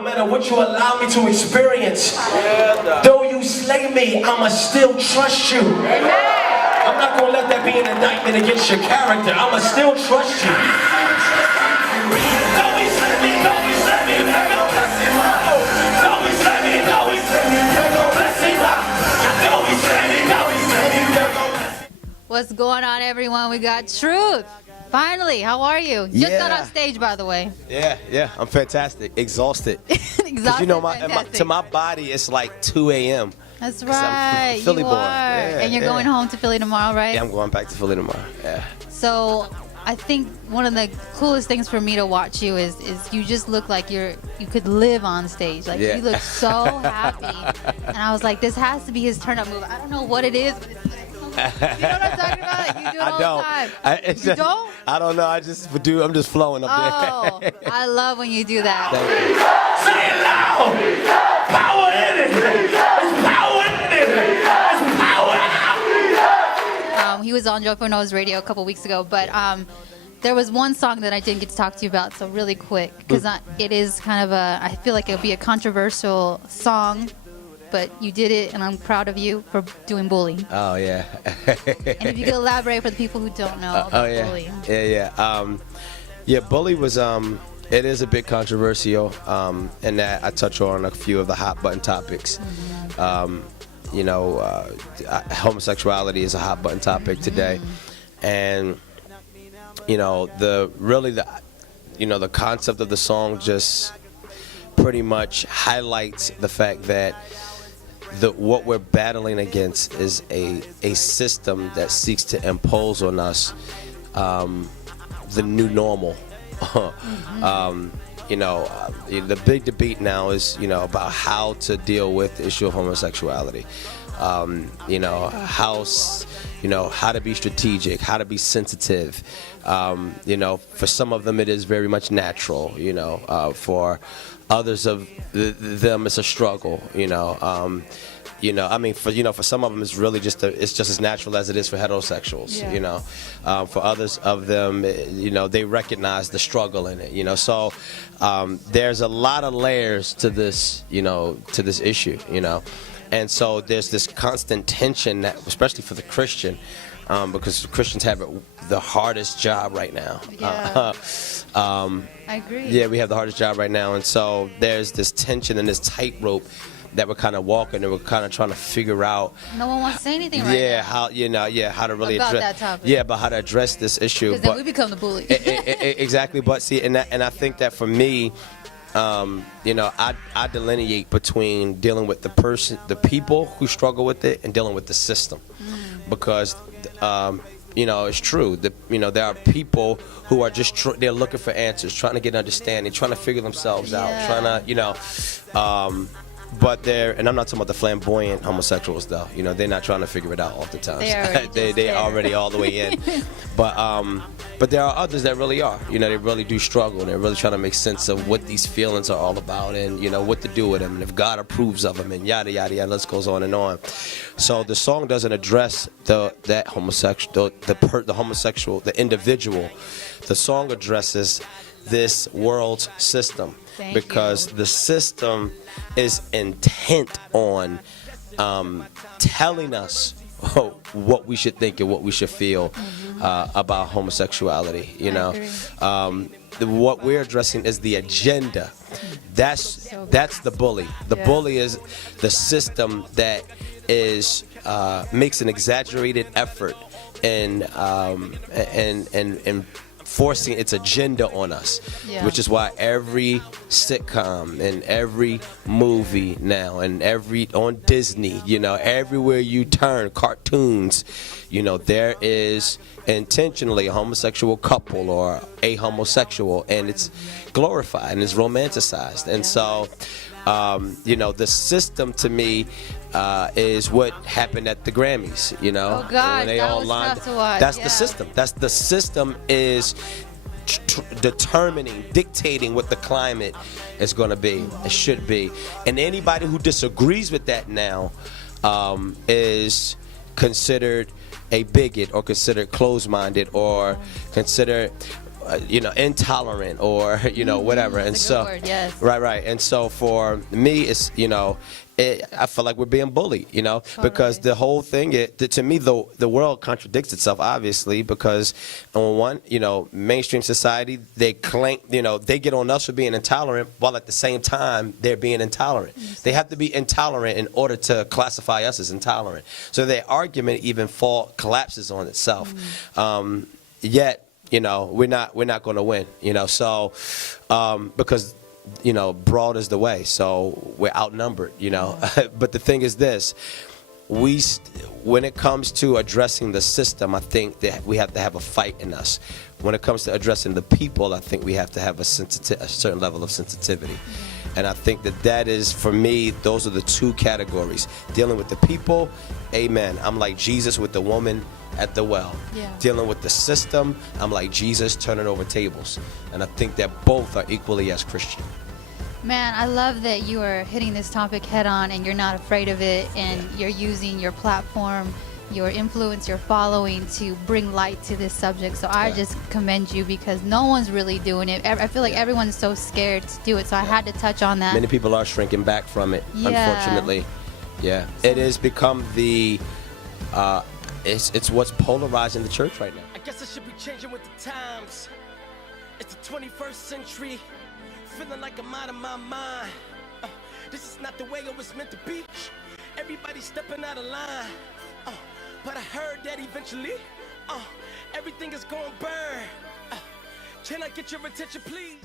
no matter what you allow me to experience, though you slay me, I'ma still trust you. I'm not gonna let that be an indictment against your character. I'ma still trust you. What's going on, everyone? We got Truth. Finally, how are you? Just got off stage, by the way. Yeah, I'm fantastic. Exhausted. Exhausted, you know, to my body, it's like 2 a.m. That's right. I'm Philly you born. are. And you're going home to Philly tomorrow, right? Yeah, I'm going back to Philly tomorrow. Yeah. So I think one of the coolest things for me to watch you is you just look like you could live on stage. Like you look so happy. And I was like, this has to be his turn up move. I don't know what it is, but it's like, you know what I'm talking about? Like, you do it all the time. You don't? I don't know. I'm just flowing up there. Oh, I love when you do that. Thank you. Say it loud! Power in it! There's power in it! There's power out! He was on Joyful Noize Radio a couple weeks ago, but there was one song that I didn't get to talk to you about, so really quick, because it is kind of I feel like it'll be a controversial song, but you did it, and I'm proud of you for doing Bully. Oh, yeah. And if you could elaborate for the people who don't know about Bully. Yeah, Bully was, it is a bit controversial, in that I touch on a few of the hot button topics. Homosexuality is a hot button topic today. And, the concept of the song just pretty much highlights the fact that what we're battling against is a system that seeks to impose on us the new normal. The big debate now is about how to deal with the issue of homosexuality. How to be strategic, how to be sensitive. For some of them it is very much natural. For others of them, it's a struggle. For some of them, it's really just as natural as it is for heterosexuals. Yeah. For others of them, they recognize the struggle in it. So there's a lot of layers to this, to this issue. And so there's this constant tension that, especially for the Christian, because Christians have the hardest job right now. Yeah. I agree. Yeah, we have the hardest job right now, and so there's this tension and this tightrope that we're kind of walking, and we're kind of trying to figure out. No one wants to say anything right now. How to really about address that topic. Yeah, about how to address this issue. Because then we become the bully. Exactly, but see, and I think that for me, I delineate between dealing with the people who struggle with it, and dealing with the system, because. It's true. There are people who are just they're looking for answers, trying to get understanding, trying to figure themselves out, trying to, but and I'm not talking about the flamboyant homosexuals though. They're not trying to figure it out all the time. They're already all the way in. But there are others that really are. They really do struggle, and they're really trying to make sense of what these feelings are all about, and what to do with them, and if God approves of them, and yada yada yada. List goes on and on. So the song doesn't address the homosexual, the individual. The song addresses this world's system. Because the system is intent on telling us what we should think and what we should feel about homosexuality. What we're addressing is the agenda. That's the bully. The bully is the system that makes an exaggerated effort in forcing its agenda on us, which is why every sitcom and every movie now and on Disney, everywhere you turn, cartoons, there is intentionally a homosexual couple or a homosexual, and it's glorified and it's romanticized. And so the system to me is what happened at the Grammys, Oh God, when they that all was lined tough to watch. That's the system. The system is dictating what the climate is going to be. It should be. And anybody who disagrees with that now is considered a bigot, or considered closed-minded, or considered intolerant or whatever. And That's a so good word, yes. right. And so for me, it's I feel like we're being bullied, because the whole thing, to me, the world contradicts itself, obviously, because on one, mainstream society, they claim, they get on us for being intolerant, while at the same time, they're being intolerant. They have to be intolerant in order to classify us as intolerant. So their argument even collapses on itself. Yet, we're not going to win, so because broad is the way, so we're outnumbered, But the thing is this, when it comes to addressing the system, I think that we have to have a fight in us. When it comes to addressing the people, I think we have to have a certain level of sensitivity. And I think that is, for me, those are the two categories. Dealing with the people, amen. I'm like Jesus with the woman at the well. Dealing with the system, I'm like Jesus turning over tables. And I think that both are equally as Christian. Man, I love that you are hitting this topic head on and you're not afraid of it, and you're using your platform, your influence, your following to bring light to this subject. So I just commend you, because no one's really doing it. I feel like everyone's so scared to do it, so I had to touch on that. Many people are shrinking back from it, unfortunately. Yeah, it has become it's what's polarizing the church right now. I guess I should be changing with the times. It's the 21st century. Feeling like I'm out of my mind. This is not the way it was meant to be. Everybody stepping out of line. But I heard that eventually, everything is gonna burn. Can I get your attention, please?